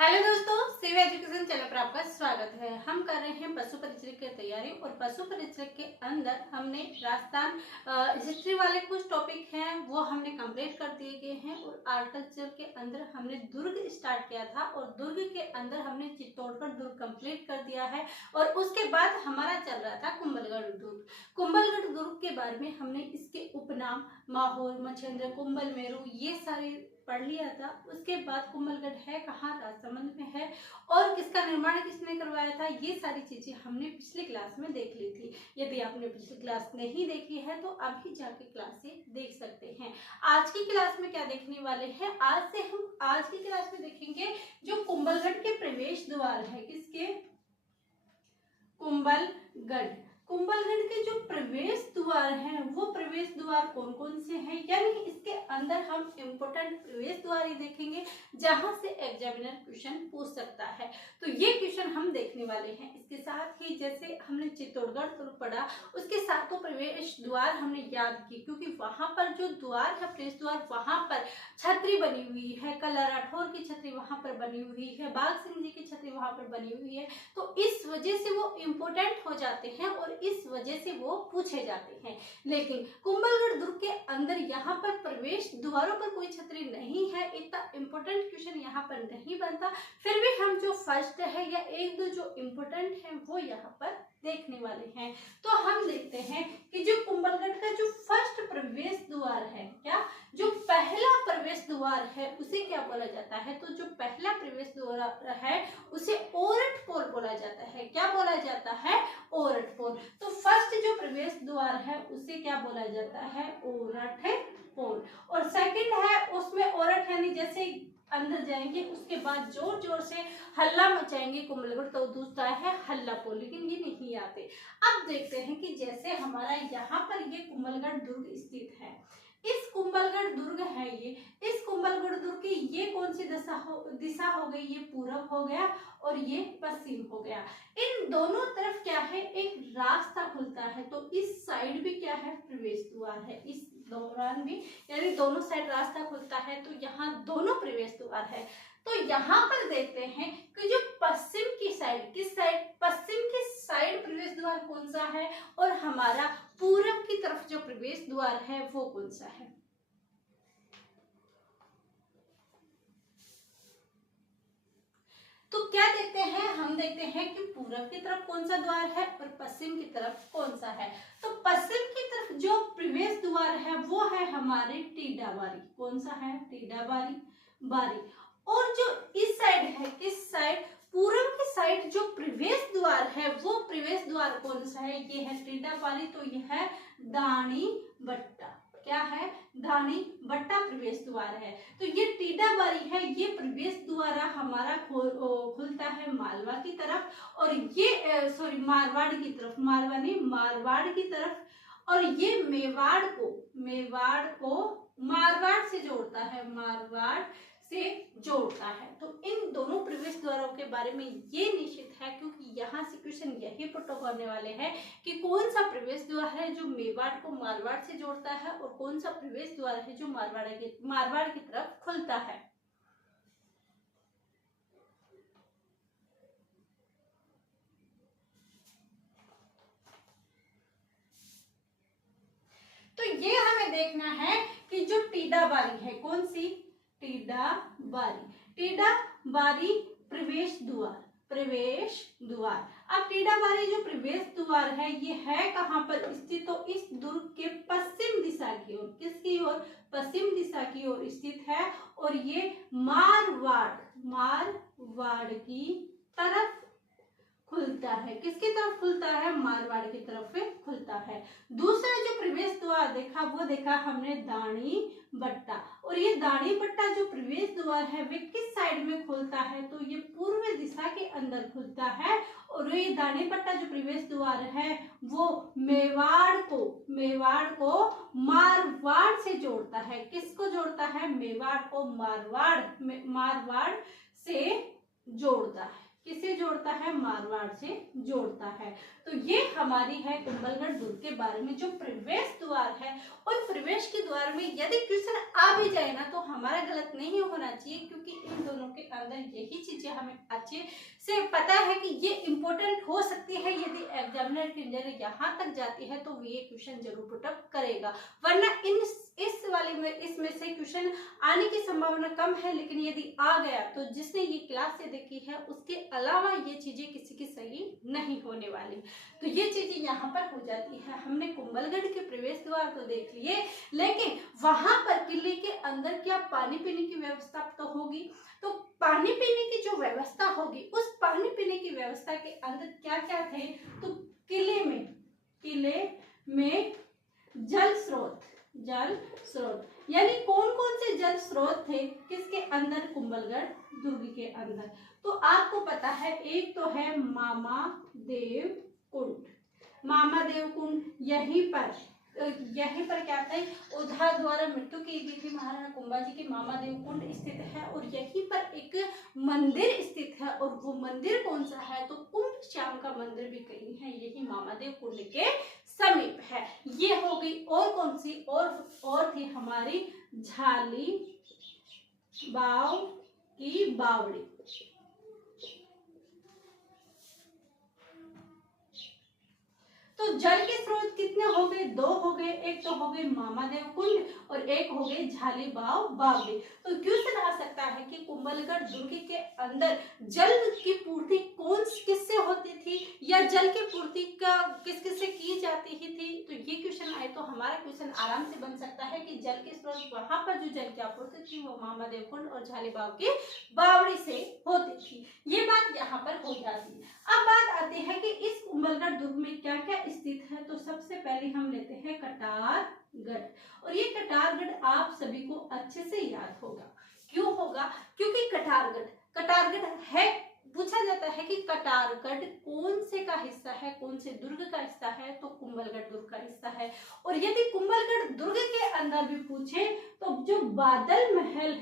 Hello दोस्तों, सिव education channel पर आपका स्वागत है। हम कर रहे हैं पशु परिचय की तैयारी और पशु परिचय के अंदर हमने राजस्थान हिस्ट्री वाले कुछ टॉपिक हैं वो हमने कंप्लीट कर दिए गए हैं और आर्किटेक्चर के अंदर हमने दुर्ग स्टार्ट किया था और दुर्ग के अंदर हमने चित्तौड़गढ़ दुर्ग कंप्लीट कर दिया है और उसके बाद हमारा चल रहा था कुंभलगढ़ दुर्ग। कुंभलगढ़ दुर्ग के बारे में हमने इसके उपनाम माहौर, मछेंद्र, कुंभल मेरू ये सारे पढ़ लिया था। उसके बाद कुंभलगढ़ है कहाँ, राजसमंद में है और किसका निर्माण किसने करवाया था, ये सारी चीजें हमने पिछली क्लास में देख ली थी। यदि आपने पिछली क्लास नहीं देखी है तो अभी जाके क्लासें देख सकते हैं। आज की क्लास में क्या देखने वाले हैं, आज की क्लास में देखेंगे जो कुंभलगढ़ के प्रवेश द्वार है, किसके, कुंभलगढ़। कुंभलगढ़ के जो प्रवेश द्वार हैं वो प्रवेश द्वार कौन कौन से हैं, यानी इसके अंदर हम इम्पोर्टेंट प्रवेश द्वार ही देखेंगे जहां से एग्जामिनर क्वेश्चन पूछ सकता है। तो ये क्वेश्चन हम देखने वाले हैं। इसके साथ ही जैसे हमने चित्तौड़गढ़ दुर्ग पढ़ा, उसके साथ तो प्रवेश द्वार हमने याद की क्योंकि वहां पर जो द्वार है प्रवेश द्वार, वहां पर छतरी बनी हुई है, कला राठौर की छतरी वहां पर बनी हुई है, बाघ सिंह जी की छतरी वहां पर बनी हुई है। तो इस वजह से वो इम्पोर्टेंट हो जाते हैं और इस वजह से वो पूछे जाते हैं। लेकिन कुंभलगढ़ दुर्ग के अंदर यहाँ पर प्रवेश द्वारों पर कोई छतरी नहीं है, इतना इम्पोर्टेंट क्वेश्चन यहाँ पर नहीं बनता। फिर भी हम जो फर्स्ट है या एक दो जो इम्पोर्टेंट है वो यहाँ पर देखने वाले हैं। तो हम देखते हैं कि जो कुंभलगढ़ का जो फर्स्ट प्रवेश द्वार है, क्या जो पहला प्रवेश द्वार है उसे क्या बोला जाता है, तो जो पहला प्रवेश द्वार है उसे ओरठ पोल बोला जाता है। क्या बोला जाता है, ओरठ पोल। तो फर्स्ट जो प्रवेश द्वार है उसे क्या बोला जाता है, ओरठ पोल। और सेकंड है उसमें ओरठ यानी जैसे अंदर जाएंगे उसके बाद जोर जोर से हल्ला मचाएंगे कुंभलगढ़, तो दूसरा है हल्ला पोल, लेकिन ये नहीं आते। अब देखते हैं कि जैसे हमारा यहाँ पर ये कुंभलगढ़ दुर्ग स्थित है, इस कुंभलगढ़ दुर्ग है ये, इस कुंभलगढ़ दुर्ग की ये कौन सी दिशा हो गई, ये पूरब हो गया और ये पश्चिम हो गया। इन दोनों तरफ क्या है, एक रास्ता खुलता है, तो इस साइड भी क्या है, प्रवेश द्वार है, इस दौरान भी यानी दोनों साइड रास्ता खुलता है, तो यहाँ दोनों प्रवेश द्वार है। तो यहाँ पर देखते हैं कि जो पश्चिम की साइड, किस साइड, पश्चिम की साइड प्रवेश द्वार कौन सा है और हमारा पूरब की तरफ जो प्रवेश द्वार है वो कौन सा है। तो क्या देखते हैं, हम देखते हैं कि पूरब की तरफ कौन सा द्वार है और पश्चिम की तरफ कौन सा है। तो पश्चिम की तरफ जो प्रवेश द्वार है वो है हमारे टीडा बारी, कौन सा है, टीडा बारी। और जो इस साइड है, किस साइड, पूरब की साइड जो प्रवेश द्वार है वो प्रवेश द्वार कौन सा है, ये है टीडा बारी, तो यह है दानी बट्टा। क्या है, दानी बट्टा प्रवेश द्वार है। तो ये टीडा बारी है, ये प्रवेश द्वार हमारा खुलता है मालवा की तरफ और ये मारवाड़ की तरफ, मालवा नहीं मारवाड़ की तरफ, और ये मेवाड़ को मारवाड़ से जोड़ता है, मारवाड़ से जोड़ता है। तो इन दोनों प्रवेश द्वारों के बारे में ये निश्चित है क्योंकि यहाँ से क्वेश्चन यही पुट होने वाले हैं कि कौन सा प्रवेश द्वार है जो मेवाड़ को मारवाड़ से जोड़ता है और कौन सा प्रवेश द्वार है जो मारवाड़ की तरफ खुलता है। तो ये हमें देखना है कि जो टीडा बारी है, कौन सी, टीडा बारी प्रवेश द्वार। अब टीडा बारी जो प्रवेश द्वार है ये है कहां पर स्थित, तो इस दुर्ग के पश्चिम दिशा की ओर, किसकी ओर, पश्चिम दिशा की ओर स्थित है और ये मारवाड़ की तरफ खुलता है, किसकी तरफ खुलता है, मारवाड़ की तरफ खुलता है। दूसरा जो प्रवेश द्वार देखा वो देखा हमने दानी बट्टा, और ये दानी बट्टा जो प्रवेश द्वार है वे किस साइड में खुलता है, तो ये पूर्व दिशा के अंदर खुलता है और ये दानी बट्टा जो प्रवेश द्वार है वो मेवाड़ को मारवाड़ से जोड़ता है। किसको जोड़ता है, मेवाड़ को मारवाड़ से जोड़ता है, किसे जोड़ता है, मारवाड़ से जोड़ता है। तो तो ये हमारी है कुंभलगढ़ दुर्ग के बारे में जो प्रवेश द्वार है। और प्रवेश के द्वार में यदि क्वेश्चन आ भी जाए ना तो हमारा गलत नहीं होना चाहिए, क्योंकि इन दोनों के अंदर यही चीजें हमें अच्छे से पता है कि ये इम्पोर्टेंट हो सकती है। यदि एग्जामिनर की नजर यहाँ तक जाती है तो ये क्वेश्चन जरूर पुटअप करेगा, वरना इस वाले में इसमें से क्वेश्चन आने की संभावना कम है। लेकिन यदि आ गया तो जिसने ये क्लास से देखी है उसके अलावा ये चीजें किसी की सही नहीं होने वाली। तो ये चीजें यहाँ पर हो जाती है। हमने कुंभलगढ़ के प्रवेश द्वार तो देख लिए, लेकिन वहां पर किले के अंदर क्या पानी पीने की व्यवस्था तो होगी। तो पानी पीने की जो व्यवस्था होगी, उस पानी पीने की व्यवस्था के अंदर क्या क्या थे, तो किले में जल स्रोत यानी कौन कौन से जल स्रोत थे किसके अंदर, कुंभलगढ़ दुर्ग के अंदर। तो आपको पता है एक तो है मामादेव कुंड, यहीं पर क्या थे, उधा द्वारा मृत्यु की गई थी महाराणा कुंभा जी की। मामादेव कुंड स्थित है और यहीं पर एक मंदिर स्थित है, और वो मंदिर कौन सा है, तो कुंभ श्याम का मंदिर भी कहीं है, यही मामादेव कुंड के समीप है। ये हो गई। और कौन सी और थी हमारी झाली बाव की बावड़ी। तो जल के स्रोत कितने हो गए, 2 हो गए। एक तो हो गए मामादेव कुंड और एक हो गए झाली बावड़ी। तो क्वेश्चन आ सकता है कि कुंभलगढ़ दुर्ग के अंदर जल की पूर्ति किससे होती थी, या जल की पूर्ति किस किस से की जाती ही थी। तो ये क्वेश्चन आए तो हमारा क्वेश्चन आराम से बन सकता है कि जल के स्रोत वहां पर जो जल की आपूर्ति थी वो मामादेव कुंड और झाली की बावड़ी से होती थी। ये बात यहाँ पर हो जाती है। अब बात आती है कि इस कुंभलगढ़ दुर्ग में क्या क्या स्थित है। तो सबसे पहले हम लेते हैं कटारगढ़, और ये कटारगढ़ आप सभी को अच्छे से याद होगा। क्यों होगा, क्योंकि कटारगढ़ है। पूछा जाता है कि कटारगढ़ कौन से का हिस्सा है, कौन से दुर्ग का हिस्सा है, तो कुंभलगढ़ दुर्ग का हिस्सा है। और यदि कुंभलगढ़ दुर्ग के अंदर भी पूछे तो जो बादल महल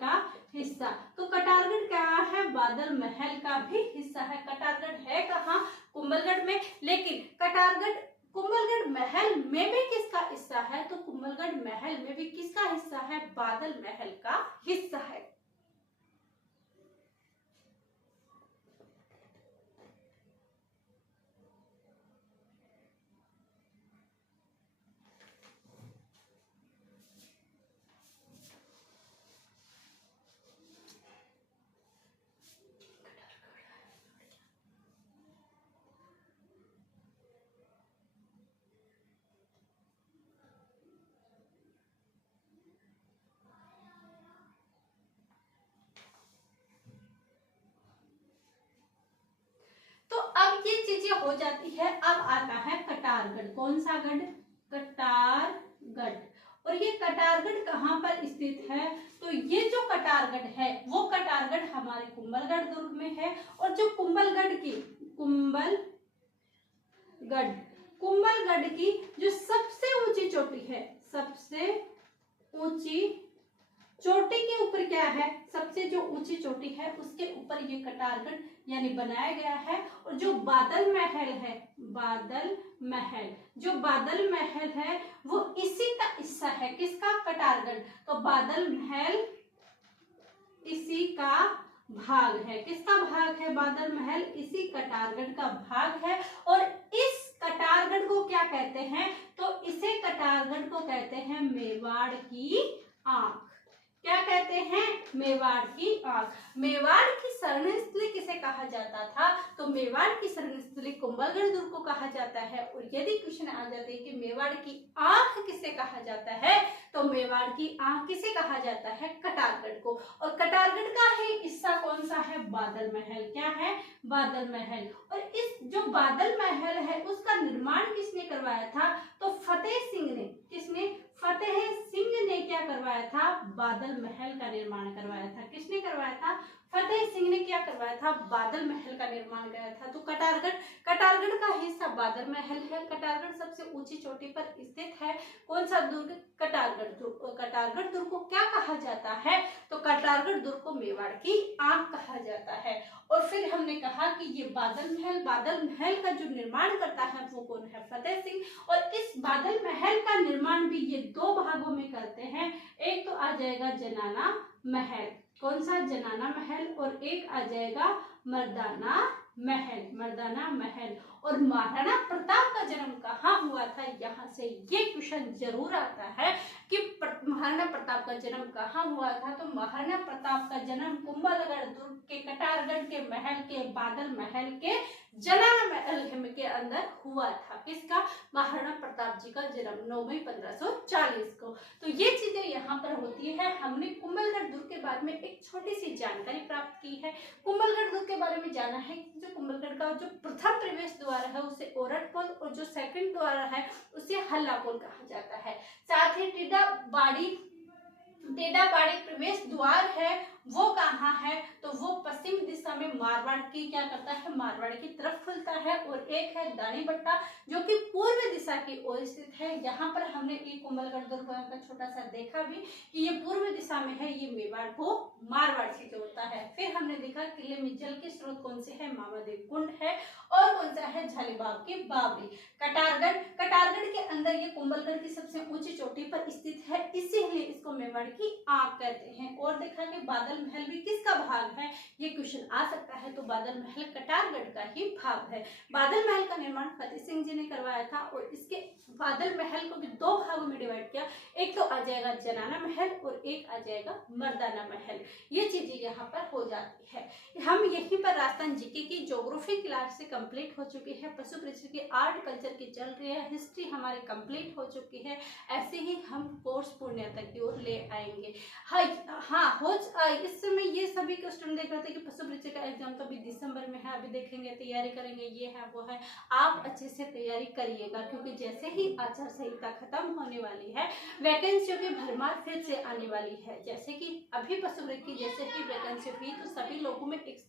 का हिस्सा, तो कटारगढ़ क्या है, बादल महल का भी हिस्सा है। कटारगढ़ है कहाँ, कुंभलगढ़ में, लेकिन कुंभलगढ़ महल में भी किसका हिस्सा है, तो कुंभलगढ़ महल में भी किसका हिस्सा है, बादल महल का हिस्सा है। हो जाती है। अब आता है कटारगढ़। कौन सा गढ़, कटारगढ़। और ये कटारगढ़ कहाँ पर स्थित है, तो ये जो कटारगढ़ है वो कटारगढ़ हमारे कुंभलगढ़ दुर्ग में है। और जो कुंभलगढ़ की जो सबसे ऊंची चोटी है, सबसे ऊंची चोटी के ऊपर क्या है, सबसे जो ऊंची चोटी है उसके ऊपर ये कटारगढ़ यानी बनाया गया है। और जो बादल महल है, जो बादल महल है वो इसी का हिस्सा है। किसका, कटारगढ़। तो बादल महल इसी का भाग है। किसका भाग है, बादल महल इसी कटारगढ़ का भाग है। और इस कटारगढ़ को क्या कहते हैं, तो इसे कटारगढ़ को कहते हैं मेवाड़ की आंख। क्या कहते हैं, मेवाड़ की आंख। मेवाड़ की शरणस्थली किसे कहा जाता था, तो मेवाड़ की शरणस्थली कुंभलगढ़ दुर्ग को कहा जाता है। और यदि क्वेश्चन आ जाते हैं कि मेवाड़ की आंख किसे कहा जाता है, तो मेवाड़ की आंख किसे कहा जाता है, कटारगढ़ को। और कटारगढ़ का ही हिस्सा कौन सा है, बादल महल। क्या है, बादल महल। और इस जो बादल महल है उसका निर्माण किसने करवाया था, तो फतेह सिंह ने। किसने, फतेह सिंह ने क्या करवाया था, बादल महल का निर्माण करवाया था। किसने करवाया था, फतेह सिंह ने क्या करवाया गया था, बादल महल का निर्माण गया था। तो कटारगढ़ का हिस्सा बादल महल है। कटारगढ़ सबसे ऊंची चोटी पर स्थित है। कौन सा दुर्ग? कटारगढ़ दुर्ग। कटारगढ़ दुर्ग को क्या कहा जाता है? तो कटारगढ़ दुर्ग को मेवाड़ की आंख कहा जाता है। और फिर हमने कहा कि ये बादल महल का जो निर्माण करता है वो कौन है? फतेह सिंह। और इस बादल महल का निर्माण भी ये दो भागों में करते हैं। एक तो आ जाएगा जनाना महल, कौन सा? जनाना महल। और एक आ जाएगा मर्दाना महल। और महाराणा प्रताप का जन्म कहाँ हुआ था? यहाँ से ये क्वेश्चन जरूर आता है कि महाराणा प्रताप का जन्म कहाँ हुआ था। तो महाराणा प्रताप का जन्म कुंभलगढ़ दुर्ग के, कटारगढ़ के महल के, बादल महल के, जनाना महल के अंदर हुआ था। किसका? महाराणा प्रताप जी का जन्म 9 मई 1540 को। तो ये चीजें यहाँ पर होती है। हमने कुंभलगढ़ दुर्ग के बारे में एक छोटी सी जानकारी प्राप्त की है। कुंभलगढ़ दुर्ग के बारे में जाना है कि जो कुंभलगढ़ का जो प्रथम प्रवेश द्वार है उसे ओरठ पोल, और जो सेकंड द्वार है उसे हल्ला पोल कहा जाता है। साथ ही टेढ़ाबाड़ी प्रवेश द्वार है वो कहाँ है? तो वो पश्चिम दिशा में मारवाड़ की क्या करता है? मारवाड़ की तरफ खुलता है। और एक है दानीबट्टा जो कि पूर्व दिशा की ओर स्थित है। यहाँ पर हमने ये कुंभलगढ़ दुर्ग का छोटा सा देखा भी कि ये पूर्व दिशा में है, ये मेवाड़ को मारवाड़ से जोड़ता है। फिर हमने देखा किले में जल के स्रोत कौन से है? मामादेव कुंड है। और कौन सा है? झालीबाग की बावड़ी। कटारगढ़ के अंदर ये कुंभलगढ़ की सबसे ऊंची चोटी पर स्थित है, इसीलिए इसको मेवाड़ की आंख कहते हैं। और देखा कि बादल महल भी किसका भाग है? ये क्वेश्चन आ सकता है। तो बादल महल कटारगढ़ का ही भाग है। बादल महल का निर्माण फतेह सिंह जी ने करवाया था। और इसके बादल महल को भी दो भागों में डिवाइड किया। एक तो आ जाएगा जनाना महल और एक आ जाएगा मर्दाना महल। ये चीजें यहाँ पर हो जाती है। हम यहीं पर राजस्थान जीके की ज्योग्राफी क्लास से कंप्लीट हो चुकी है। पशु पक्षी की आर्ट कल्चर की चल रही है, हिस्ट्री हमारी कंप्लीट हो चुकी है। ऐसे ही हम कोर्स पूर्णता की ओर ले आएंगे। इस समय ये सभी के स्टूडेंट देख रहे थे कि पशु परीक्षा का एग्जाम तो अभी दिसंबर में है, अभी देखेंगे, तैयारी करेंगे, ये है वो है। आप अच्छे से तैयारी करिएगा, क्योंकि जैसे ही आचार संहिता खत्म होने वाली है, वैकेंसियों की भरमार फिर से आने वाली है। जैसे कि अभी पशु की जैसे ही वैकेंसी हुई तो सभी लोगों में एक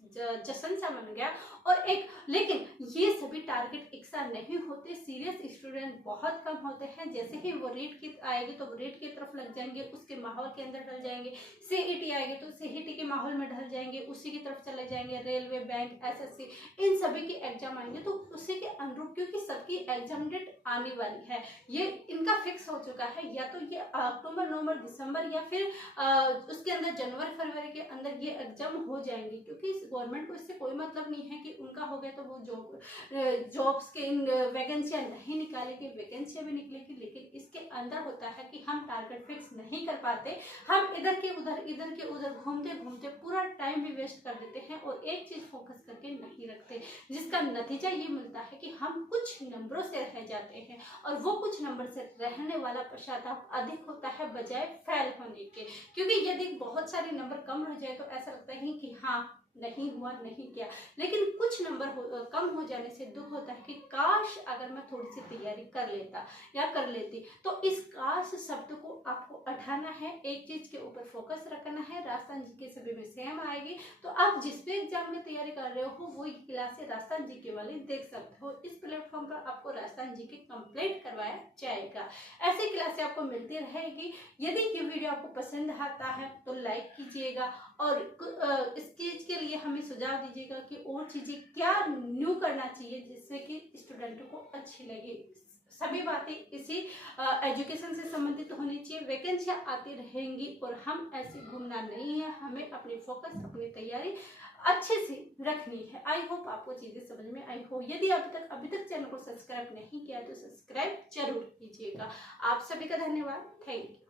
जश्न सा बन गया। और लेकिन ये सभी टारगेट एक साथ नहीं होते। सीरियस स्टूडेंट बहुत कम होते हैं। जैसे ही वो रीट की आएगी तो वो रीट की तरफ लग जाएंगे, उसके माहौल के अंदर ढल जाएंगे। सीईटी आएगी तो सीईटी के माहौल में ढल जाएंगे, उसी की तरफ चले जाएंगे। रेलवे, बैंक, एसएससी, इन सभी के एग्जाम आएंगे तो उसी के अनुरूप, क्योंकि सबकी एग्जाम डेट आने वाली है, ये इनका फिक्स हो चुका है। या तो ये अक्टूबर, नवंबर, दिसंबर या फिर उसके अंदर जनवरी, फरवरी के अंदर ये एग्जाम हो जाएंगे। क्योंकि गवर्नमेंट को इससे कोई मतलब नहीं है कि उनका हो गया तो वो जॉब्स के वैकेंसियां नहीं निकालेगी, वैकेंसियां भी निकलेगी। लेकिन इसके अंदर होता है कि हम टारगेट फिक्स नहीं कर पाते। हम इधर के उधर घूमते पूरा टाइम भी वेस्ट कर देते हैं और एक चीज फोकस करके नहीं रखते, जिसका नतीजा ये मिलता है कि हम कुछ नंबरों से रह जाते हैं। और वो कुछ नंबर से रहने वाला पश्चाताप अधिक होता है बजाय फेल होने के। क्योंकि यदि बहुत सारे नंबर कम रह जाए तो ऐसा लगता है कि हाँ नहीं हुआ, नहीं किया। लेकिन कुछ नंबर कम हो जाने से दुख होता है कि काश अगर मैं थोड़ी सी तैयारी कर लेता या कर लेती। तो इस काश शब्द को आपको उठाना है, एक चीज के ऊपर फोकस रखना है। राजस्थान जीके सभी में सेम आएगी, तो आप जिस भी एग्जाम में तैयारी कर रहे हो वो क्लासेस राजस्थान जीके वाले देख सकते हो। इस प्लेटफॉर्म पर आपको राजस्थान जीके कंप्लीट करवाया जाएगा। ऐसी क्लासें आपको मिलती रहेगी। यदि ये वीडियो आपको पसंद आता है तो लाइक कीजिएगा और इस चीज के लिए हमें सुझाव दीजिएगा कि और चीजें क्या न्यू करना चाहिए जिससे कि स्टूडेंटों को अच्छी लगे। सभी बातें इसी एजुकेशन से संबंधित होनी चाहिए। वैकेंसियां आती रहेंगी और हम ऐसे घूमना नहीं है, हमें अपनी फोकस, अपनी तैयारी अच्छे से रखनी है। आई होप आपको चीजें समझ में आई हो। यदि अभी तक चैनल को सब्सक्राइब नहीं किया तो सब्सक्राइब जरूर कीजिएगा। आप सभी का धन्यवाद। Thank you.